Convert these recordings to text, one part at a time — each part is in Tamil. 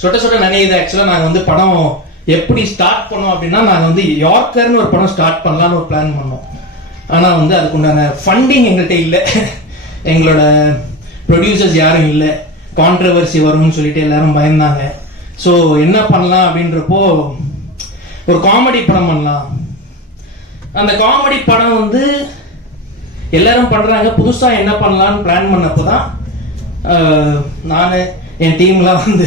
சொட்ட சொட்ட நினைவுது. ஆக்சுவலா நாங்க வந்து படம் எப்படி ஸ்டார்ட் பண்ணோம் அப்படின்னா, நாங்க வந்து யார்க்கர்னு ஒரு படம் ஸ்டார்ட் பண்ணலாம்னு ஒரு பிளான் பண்ணோம். ஆனா வந்து அதுக்குண்டான ஃபண்டிங் எங்கள்கிட்ட இல்லை. எங்களோட ப்ரொடியூசர்ஸ் யாரும் இல்லை. கான்ட்ரவர்சி வரும்னு சொல்லிட்டு எல்லாரும் பயந்தாங்க. ஸோ என்ன பண்ணலாம் அப்படின்றப்போ ஒரு காமெடி படம் பண்ணலாம். அந்த காமெடி படம் வந்து எல்லாரும் பண்றாங்க, புதுசா என்ன பண்ணலாம்னு பிளான் பண்ணப்போதான் நான் என் டீம்லாம் வந்து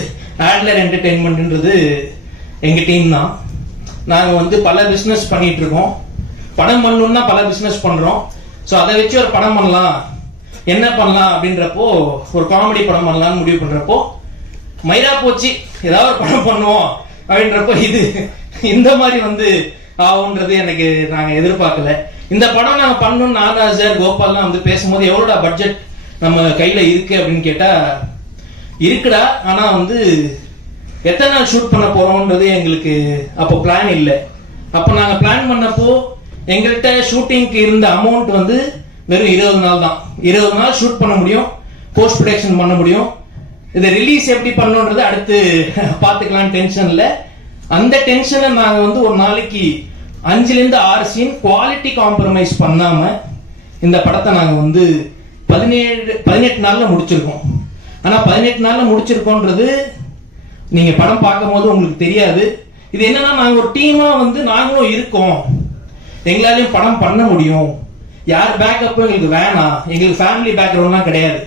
ஆட்லர் என்டர்டெயின்மெண்ட்ன்றது எங்க டீம் தான். நாங்க வந்து பல பிசினஸ் பண்ணிட்டு இருக்கோம். படம் பண்ணணும்னா பல பிசினஸ் பண்றோம். ஸோ அதை வச்சு ஒரு படம் பண்ணலாம், என்ன பண்ணலாம் அப்படின்றப்போ ஒரு காமெடி படம் பண்ணலாம்னு முடிவு பண்றப்போ மயிரா போச்சு, ஏதாவது ஒரு படம் பண்ணுவோம் அப்படின்றப்போ இது இந்த மாதிரி வந்து ஆகுன்றது எனக்கு நாங்க எதிர்பார்க்கல. இந்த படம் நாங்க பண்ணணும் நாகராஜ் சார் கோபால்லாம் வந்து பேசும்போது எவ்வளோடா பட்ஜெட் நம்ம கையில இருக்கு அப்படின்னு கேட்டா இருக்குடா, ஆனா வந்து எத்தனை நாள் ஷூட் பண்ண போறோம்ன்றது எங்களுக்கு அப்போ பிளான் இல்லை. அப்போ நாங்க பிளான் பண்ணப்போ எங்கள்கிட்ட ஷூட்டிங்க்கு இருந்த அமௌண்ட் வந்து வெறும் 20 நாள் தான். 20 நாள் ஷூட் பண்ண முடியும், போஸ்ட் ப்ரொடக்ஷன் பண்ண முடியும். இதை ரிலீஸ் எப்படி பண்ணணுன்றது அடுத்து பார்த்துக்கலாம் டென்ஷன்ல. அந்த டென்ஷனை நாங்க வந்து ஒரு நாளைக்கு 5லேருந்து 6 சீன் குவாலிட்டி காம்ப்ரமைஸ் பண்ணாம இந்த படத்தை நாங்க வந்து 18 நாள்ல முடிச்சிருக்கோம். ஆனா 18 நாள்ல முடிச்சிருக்கோன்றது நீங்க படம் பார்க்கும் போது உங்களுக்கு தெரியாது. இது என்னன்னா, நாங்க ஒரு டீமா வந்து நாங்களும் இருக்கோம், எங்களாலையும் படம் பண்ண முடியும், யார் பேக்கப் எங்களுக்கு வேணாம், எங்களுக்கு ஃபேமிலி பேக்ரவுண்ட்லாம் கிடையாது.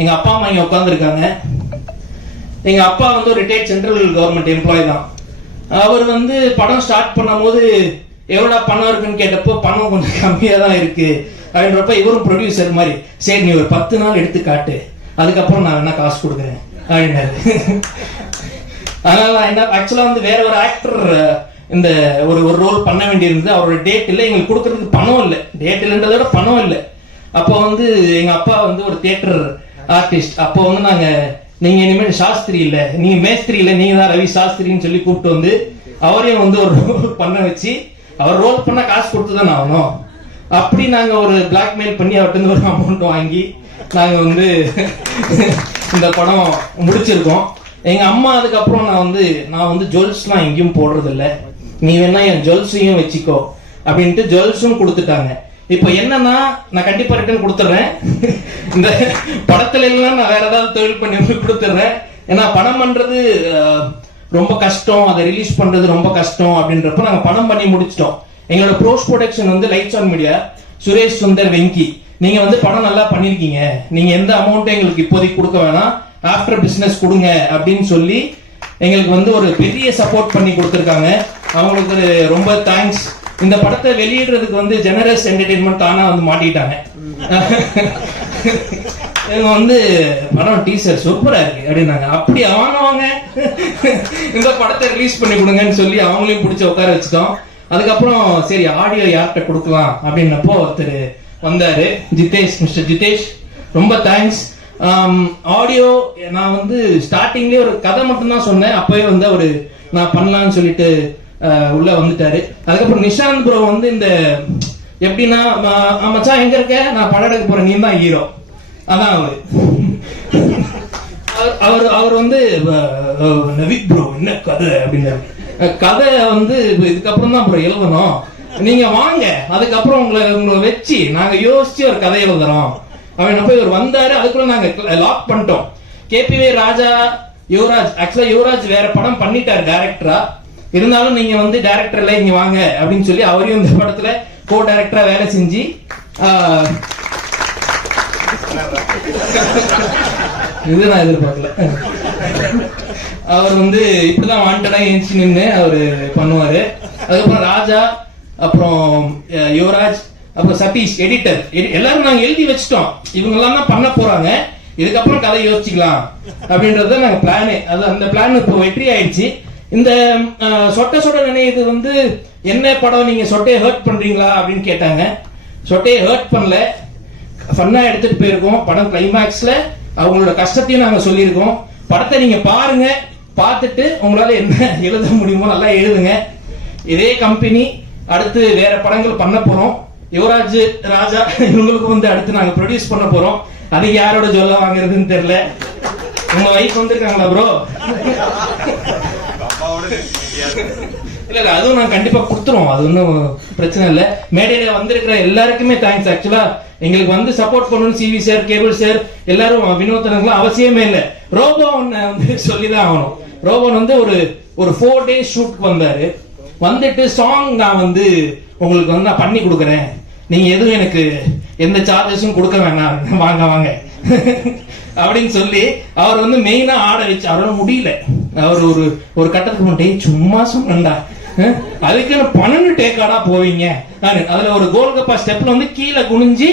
எங்க அப்பா அம்மா இங்க உட்காந்துருக்காங்க. எங்க அப்பா வந்து ஒரு ரிட்டையர்ட் சென்ட்ரல் கவர்மெண்ட் எம்ப்ளாயி தான். அவர் வந்து படம் ஸ்டார்ட் பண்ணும் போது எவ்வளவு பணம் இருக்குன்னு கேட்டப்போ பணம் கொஞ்சம் கம்மியா தான் இருக்கு அப்படின்றப்ப இவரும் ப்ரொடியூசர் மாதிரி, சரி நீ ஒரு 10 நாள் எடுத்து காட்டு, அதுக்கப்புறம் நான் என்ன காசு கொடுக்குறேன் அப்படின்னாரு. அதனால என்ன ஆக்சுவலா வந்து வேற ஒரு ஆக்டர் இந்த ஒரு ரோல் பண்ண வேண்டியிருந்தது. அவரோட டேட் இல்லை, எங்களுக்கு கொடுக்கறதுக்கு பணம் இல்லை. டேட் இல்லைன்றத விட பணம் இல்லை. அப்போ வந்து எங்க அப்பா வந்து ஒரு தியேட்டர் ஆர்டிஸ்ட். அப்போ வந்து நாங்க நீங்க இனிமேல் சாஸ்திரி இல்ல, நீங்க மேஸ்திரி இல்ல, நீங்க தான் ரவி சாஸ்திரின்னு சொல்லி கூப்பிட்டு வந்து அவரையும் வந்து ஒரு ரோல் பண்ண வச்சு, அவர் ரோல் பண்ண காசு கொடுத்துதான் ஆகணும். அப்படி நாங்க ஒரு பிளாக்மெயில் பண்ணி அவர்கிட்ட ஒரு அமௌண்ட் வாங்கி நாங்க வந்து இந்த படம் முடிச்சிருக்கோம். எங்க அம்மா அதுக்கப்புறம் நான் வந்து ஜுவல்ஸ்லாம் எங்கேயும் போடுறது இல்லை, நீ வேணா என் ஜுவல்ஸையும் வச்சுக்கோ அப்படின்ட்டு ஜுவல்ஸும் கொடுத்துட்டாங்க. இப்ப என்னன்னா, நான் கண்டிப்பா ரிட்டர்ன் கொடுத்துட்றேன். இந்த படத்துல எல்லாம் நான் வேற ஏதாவது தொழில் பண்ணி கொடுத்துட்றேன். ஏன்னா படம் பண்றது ரொம்ப கஷ்டம், அதை ரிலீஸ் பண்றது ரொம்ப கஷ்டம் அப்படின்றப்ப நாங்க படம் பண்ணி முடிச்சிட்டோம். எங்களோட போஸ்ட் ப்ரொடக்ஷன் வந்து lights on media, Suresh Sundar Venky, நீங்க வந்து படம் நல்லா பண்ணிருக்கீங்க, நீங்க எந்த அமௌண்ட்டும் எங்களுக்கு இப்போதைக்கு கொடுக்க வேணாம், ஆஃப்டர் பிசினஸ் கொடுங்க அப்படின்னு சொல்லி எங்களுக்கு வந்து ஒரு பெரிய சப்போர்ட் பண்ணி கொடுத்துருக்காங்க. அவங்களுக்கு ரொம்ப தேங்க்ஸ். இந்த படத்தை வெளியிடுறதுக்கு வந்து ஜெனரஸ் என்டர்டெயின்மெண்ட் ஆனா வந்து மாட்டிட்டாங்க. இவங்க வந்து படம் டீசர் சூப்பரா இருக்கு அப்படின்னாங்க. அப்படி ஆனவங்க இந்த படத்தை ரிலீஸ் பண்ணி கொடுங்கன்னு சொல்லி அவங்களையும் பிடிச்சி உட்கார வச்சுட்டோம். அதுக்கப்புறம் சரி ஆடியோ யார்கிட்ட கொடுக்கலாம் அப்படின்னப்போ ஒருத்தர் வந்தாரு, ஜிதேஷ், மிஸ்டர் ஜிதேஷ், ரொம்ப தேங்க்ஸ். ஆடியோ நான் வந்து ஸ்டார்டிங்லேயே ஒரு கதை மட்டும் தான் சொன்னேன். அப்பவே வந்து அவரு நான் பண்ணலான்னு சொல்லிட்டு உள்ள வந்துட்டாரு. அதுக்கப்புறம் நிஷாந்த் ப்ரோ வந்து இந்த எப்படின்னா, மச்சான் எங்க இருக்க, நான் படம் எடுக்க போறேன், நீ தான் ஹீரோ, அதான் அவர் வந்து நவிக் ப்ரோ என்ன கதை அப்படின்னாரு. கதை வந்து இதுக்கப்புறம் தான் ப்ரோ எழுதணும், நீங்க வாங்க, அதுக்கப்புறம் உங்களை வச்சு நாங்க யோசிச்சு ஒரு கதை எழுதுறோம் அப்படின்னு போய் இவர் வந்தாரு. அதுக்குள்ள நாங்க லாக் பண்ணிட்டோம். கேபிவே ராஜா, யுவராஜ், ஆக்சுவலா யுவராஜ் வேற படம் பண்ணிட்டாரு டைரக்டரா, இருந்தாலும் நீங்க வந்து டைரக்டர்ல இங்க வாங்க அப்படின்னு சொல்லி அவரையும் இந்த படத்துல கோ டைரக்டரா வேலை செஞ்சு இது நான் எதிர்பார்க்கல. அவர் வந்து இப்படிதான் வாண்டடா ஏஞ்சி நின்று அவரு பண்ணுவாரு. அதுக்கப்புறம் ராஜா, அப்புறம் யுவராஜ், அப்புறம் சதீஷ் எடிட்டர், எல்லாரும் நாங்க எழுதி வச்சிட்டோம், இவங்க எல்லாம் தான் பண்ண போறாங்க, இதுக்கப்புறம் கதை யோசிச்சுக்கலாம் அப்படின்றத நாங்க பிளானே. அது அந்த பிளான் இப்போ வெற்றி ஆயிடுச்சு. இந்த சொட்ட சொட்ட நினைவு வந்து என்ன படம், நீங்க சொட்டையை ஹர்ட் பண்றீங்களா அப்படின்னு கேட்டாங்க. சொட்டையை ஹர்ட் பண்ணல, ஃபன்னா எடுத்துட்டு போயிருக்கோம். படம் கிளைமேக்ஸ்ல அவங்களோட கஷ்டத்தையும் நாங்க சொல்லியிருக்கோம். படத்தை நீங்க பாருங்க, பார்த்துட்டு உங்களால என்ன எழுத முடியுமோ நல்லா எழுதுங்க. இதே கம்பெனி அடுத்து வேற படங்கள் பண்ண போறோம். யுவராஜ், ராஜா இவங்களுக்கு வந்து அடுத்து நாங்க ப்ரொடியூஸ் பண்ண போறோம். அது யாரோட சொல்ல வாங்குறதுன்னு தெரியல. உங்க வைஃப் வந்திருக்காங்களா ப்ரோ? இல்ல இல்ல, அதுவும் நான் கண்டிப்பா கொடுத்துருவோம், அது ஒன்றும் பிரச்சனை இல்லை. மேடையில வந்திருக்கிற எல்லாருக்குமே தேங்க்ஸ். ஆக்சுவலா எங்களுக்கு வந்து சப்போர்ட் பண்ணணும் சிவி சார், கேபிள் சார், எல்லாரும் வினோதனங்களும் அவசியமே இல்லை. ரோபோ ஒன்னு வந்து சொல்லிதான் ஆகணும். ரோபோன் வந்து ஒரு 4 days ஷூட்க்கு வந்தாரு. வந்துட்டு சாங் நான் வந்து உங்களுக்கு வந்து நான் பண்ணி கொடுக்குறேன், நீங்க எதுவும் எனக்கு எந்த சார்ஜஸும் கொடுக்க வேணாம், வாங்க வாங்க அப்படின்னு சொல்லி அவர் வந்து மெயினா ஆட வச்சு அவரால் முடியல. அவர் ஒரு கட்டத்துக்கு மட்டும் சும்மா சொன்னா அதுக்குன்னு 12 டேக்காடா போவீங்க. அதுல ஒரு கோல்கப்பா ஸ்டெப்ல வந்து கீழே குனிஞ்சு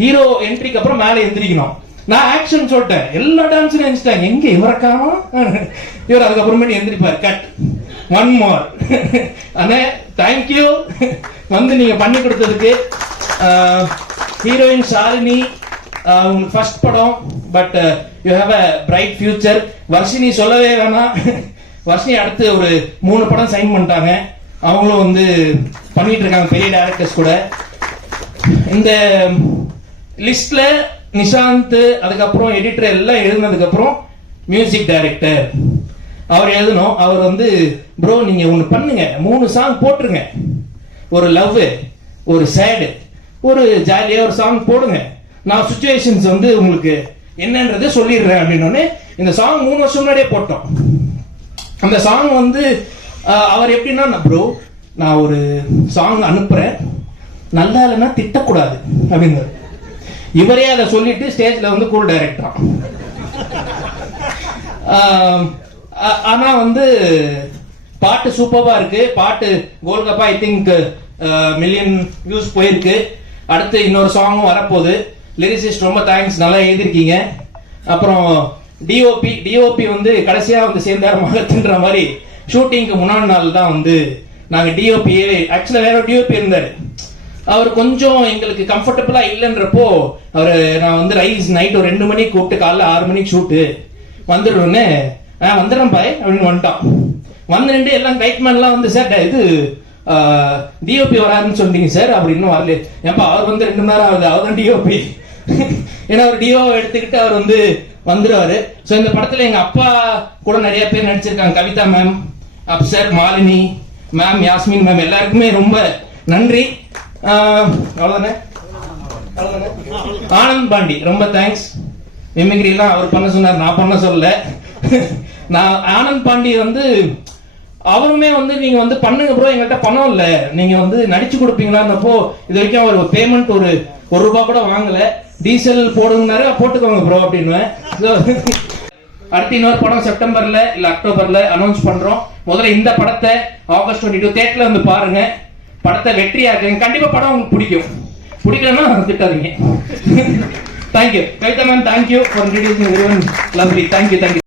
ஹீரோ என்ட்ரிக்கு அப்புறம் மேல எந்திரிக்கணும். நான் ஆக்ஷன் சொல்லிட்டேன், எல்லா டான்ஸும் நினைச்சிட்டாங்க எங்க இவரக்காம இவர் அதுக்கப்புறமேட்டு எந்திரிப்பார். கட் ஒன் மோர் அண்ணே, தேங்க்யூ வந்து நீங்க பண்ணி கொடுத்ததுக்கு. ஹீரோயின் ஷாலினி, உங்களுக்கு ஃபர்ஸ்ட் படம், but you have a bright future. Varshini சொல்லவே வேணாம், வர்ஷினி அடுத்து ஒரு 3 படம் சைன் பண்ணிட்டாங்க. அவங்களும் வந்து பண்ணிட்டு இருக்காங்க பெரிய டைரக்டர்ஸ் கூட. இந்த லிஸ்ட்ல நிஷாந்த், அதுக்கப்புறம் எடிட்டர் எல்லாம் எழுதினதுக்கு அப்புறம் மியூசிக் டைரக்டர் அவர் எழுதணும். அவர் வந்து ப்ரோ நீங்க ஒண்ணு பண்ணுங்க, 3 சாங் போட்டுருங்க, ஒரு லவ், ஒரு சேடு, ஒரு ஜாலியா ஒரு சாங் போடுங்க, நான் சுச்சுவேஷன்ஸ் வந்து உங்களுக்கு என்னன்றது சொல்லிடுறேன் அப்படின்னு. இந்த சாங் 3 வருஷம் முன்னாடியே போட்டோம். அந்த சாங் வந்து அவர் எப்படின்னா, ப்ரோ நான் ஒரு சாங் அனுப்புறேன், நல்லா இல்லைன்னா திட்டக்கூடாது அப்படின்னு இவரே அதை சொல்லிட்டு ஸ்டேஜ்ல வந்து கூல் டைரக்டர். ஆனா வந்து பாட்டு சூப்பரா இருக்கு. பாட்டு golgappa I think million views போயிருக்கு. அடுத்து இன்னொரு சாங்கும் வரப்போகுது. லிரிசிஸ்ட் ரொம்ப தேங்க்ஸ், நல்லா எழுதிருக்கீங்க. அப்புறம் டிஓபி வந்து கடைசியா வந்து சேர்ந்தார மகத்துன்ற மாதிரி ஷூட்டிங்க்கு முன்னாடி நாள் தான் வந்து நாங்க டிஓபி, ஆக்சுவலா வேற டிஓபி இருந்தாரு, அவர் கொஞ்சம் எங்களுக்கு கம்ஃபர்டபுளா இல்லைன்றப்போ அவரு நான் வந்து நைட் ஒரு 2 மணிக்கு கூப்பிட்டு காலைல 6 மணிக்கு ஷூட்டு வந்துடுறோன்னு வந்துடுறேன் பாய் அப்படின்னு வந்துட்டான். வந்து நின்று எல்லாம் கைட்மேன்லாம் வந்து சார் இது டிஓபி வராதுன்னு சொன்னீங்க சார் அப்படின்னு வரல. ஏப்பா அவர் வந்து 2 மணி நேரம் ஆகுது, அவர் தான் டிஓபி. ஏன்னா ஒரு டிஓ எடுத்துக்கிட்டு அவர் வந்து வந்துருவாரு. ஸோ இந்த படத்துல எங்க அப்பா கூட நிறைய பேர் நடிச்சிருக்காங்க. Kavitha ma'am, Afsar, Malini ma'am, Yasmin ma'am, எல்லாருக்குமே ரொம்ப நன்றி. அவ்வளவுதானே. ஆனந்த் பாண்டி ரொம்ப தேங்க்ஸ். மிமிக்ரி எல்லாம் அவர் பண்ண சொன்னார், நான் பண்ண சொல்ல. நான் ஆனந்த் பாண்டி வந்து அவருமே வந்து நீங்க வந்து பண்ணுங்க ப்ரோ, எங்கள்கிட்ட பணம் இல்ல, நீங்க வந்து நடிச்சு கொடுப்பீங்களான்னப்போ இது வரைக்கும் அவர் பேமெண்ட் ஒரு ரூபாய் கூட வாங்கல. டீசல் போடுங்கனாரு, போட்டுக்கோங்க ப்ரோ அப்படின்னு. அடுத்து இன்னொரு படம் செப்டம்பர்ல இல்ல அக்டோபர்ல அனௌன்ஸ் பண்றோம். முதல்ல இந்த படத்தை ஆகஸ்ட் 22 தியேட்டர்ல வந்து பாருங்க. படத்தை வெற்றியா இருக்கு, கண்டிப்பா படம் உங்களுக்கு பிடிக்கும். பிடிக்கலன்னா திட்டாதீங்க. Thank you Kavitha ma'am, thank you for introducing everyone. Lovely, thank you.